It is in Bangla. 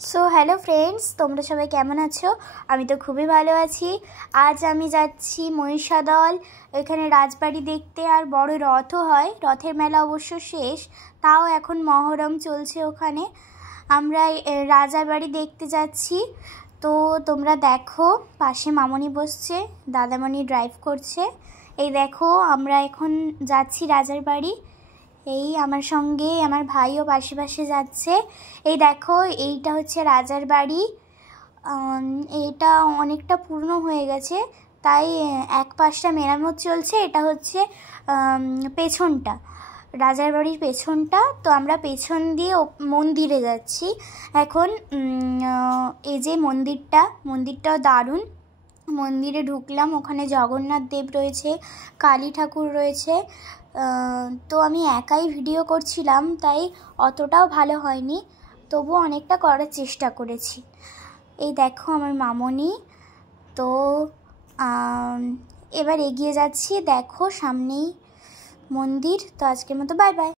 सो हेलो फ्रेंड्स তোমরা সবাই কেমন আছো? আমি তো খুবই ভালো আছি। আজ আমি যাচ্ছি মহিষাদল, এখানে রাজবাড়ি দেখতে। আর বড় রথও হয়, রথের মেলা অবশ্য শেষ, তাও এখন মহরম চলছে ওখানে। আমরা রাজার বাড়ি দেখতে যাচ্ছি। তো তোমরা দেখো, পাশে মামনি বসছে, দাদামণি ড্রাইভ করছে। এই দেখো আমরা এখন যাচ্ছি রাজার বাড়ি। এই আমার সঙ্গে আমার ভাইও পাশে পাশে যাচ্ছে। এই দেখো, এইটা হচ্ছে রাজার বাড়ি। এটা অনেকটা পুরনো হয়ে গেছে, তাই এক পাশটা মেরামত চলছে। এটা হচ্ছে পেছনটা, রাজার বাড়ির পেছনটা। তো আমরা পেছন দিয়ে মন্দিরে যাচ্ছি এখন। এই যে মন্দিরটাও দারুণ। মন্দিরে ঢুকলাম, ওখানে জগন্নাথ দেব রয়েছে, কালী ঠাকুর রয়েছে। তো আমি একাই ভিডিও করছিলাম, তাই অতটাও ভালো হয়নি, তবু অনেকটা করার চেষ্টা করেছি। এই দেখো আমার মামনি। তো এবার এগিয়ে যাচ্ছি, দেখো সামনেই মন্দির। তো আজকের মতো বাই বাই।